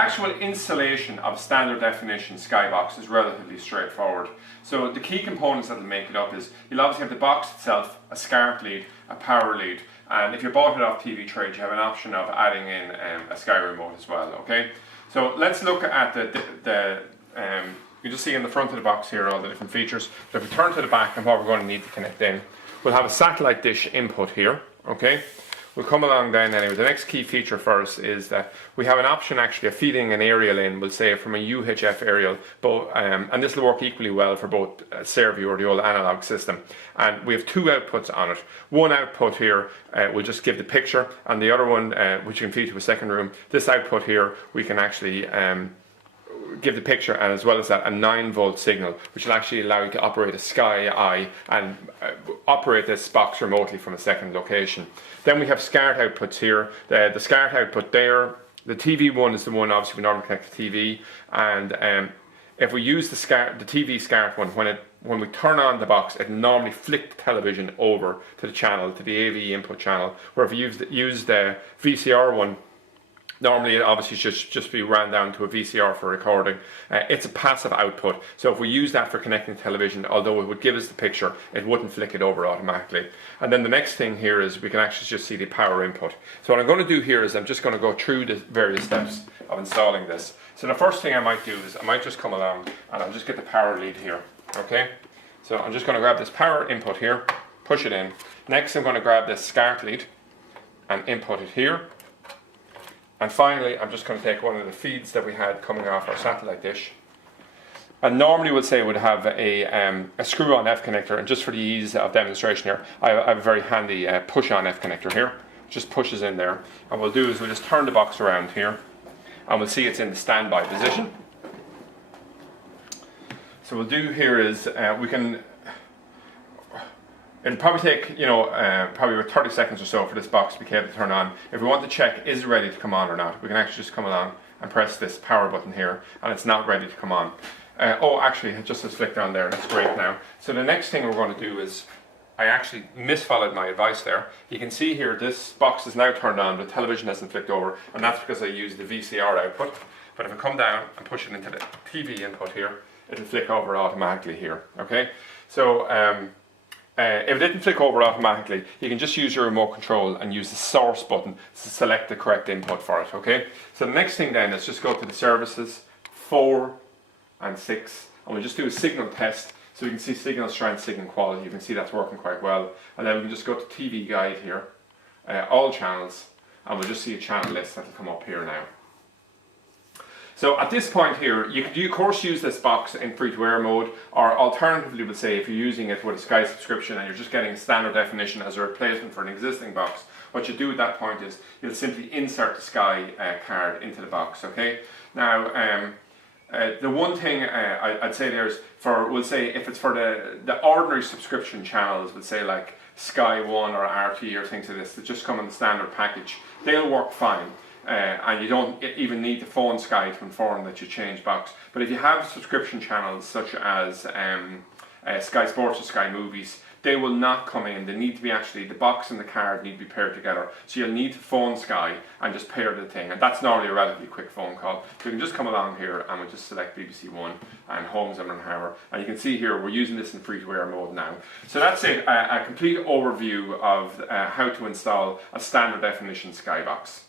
actual installation of standard definition Skybox is relatively straightforward. So the key components that will make it up is you'll obviously have the box itself, a SCART lead, a power lead, and if you bought it off TV Trade, you have an option of adding in a Sky remote as well. Okay, so let's look at you just see in the front of the box here all the different features. So if we turn to the back and what we're going to need to connect in, we'll have a satellite dish input here. Okay. We'll come along down anyway. The next key feature for us is that we have an option actually of feeding an aerial in, we'll say from a UHF aerial, and this will work equally well for both Servio or the old analog system. And we have two outputs on it. One output here will just give the picture, and the other one, which you can feed to a second room, this output here we can actually give the picture, and as well as that a 9-volt signal, which will actually allow you to operate a Sky Eye and operate this box remotely from a second location. Then we have SCART outputs here. The SCART output there, the TV one is the one obviously we normally connect to TV, and if we use the TV SCART one, when we turn on the box, it normally flick the television over to the channel, to the AV input channel, where if you use the VCR one, normally it obviously should just be ran down to a VCR for recording. It's a passive output, so if we use that for connecting television, although it would give us the picture, it wouldn't flick it over automatically. And then the next thing here is we can actually just see the power input. So what I'm going to do here is I'm just going to go through the various steps of installing this. So the first thing I might do is I might just come along and I'll just get the power lead here. Okay, so I'm just going to grab this power input here, push it in. Next I'm going to grab this SCART lead and input it here. And finally, I'm just going to take one of the feeds that we had coming off our satellite dish. And normally we'll say we'd have a screw-on F connector, and just for the ease of demonstration here, I have a very handy push-on F connector here. Just pushes in there. And what we'll do is we'll just turn the box around here, and we'll see it's in the standby position. So what we'll do here is we can. It'll probably take, probably about 30 seconds or so for this box to be able to turn on. If we want to check is it ready to come on or not, we can actually just come along and press this power button here, and it's not ready to come on. Oh, actually, it just has flicked on there, that's great now. So the next thing we're going to do is, I actually misfollowed my advice there. You can see here, this box is now turned on, the television hasn't flicked over, and that's because I used the VCR output. But if I come down and push it into the TV input here, it'll flick over automatically here, okay? So, if it didn't flick over automatically, you can just use your remote control and use the source button to select the correct input for it, okay? So the next thing then is just go to the services, 4 and 6, and we'll just do a signal test so we can see signal strength, signal quality. You can see that's working quite well. And then we can just go to TV guide here, all channels, and we'll just see a channel list that'll come up here now. So at this point here, you could of course use this box in free-to-air mode, or alternatively we'll say if you're using it with a Sky subscription and you're just getting standard definition as a replacement for an existing box, what you do at that point is you'll simply insert the Sky card into the box, okay? Now, the one thing I'd say there is, we'll say if it's for the ordinary subscription channels, we'll say like Sky One or RT or things like this that just come in the standard package, they'll work fine. And you don't even need to phone Sky to inform that you change box. But if you have subscription channels such as Sky Sports or Sky Movies, they will not come in. They need to be actually, the box and the card need to be paired together. So you'll need to phone Sky and just pair the thing. And that's normally a relatively quick phone call. So you can just come along here and we'll just select BBC One and Holmes and Rrrmrrrmrrr. And you can see here we're using this in free-to-air mode now. So that's it, a complete overview of how to install a standard definition Skybox.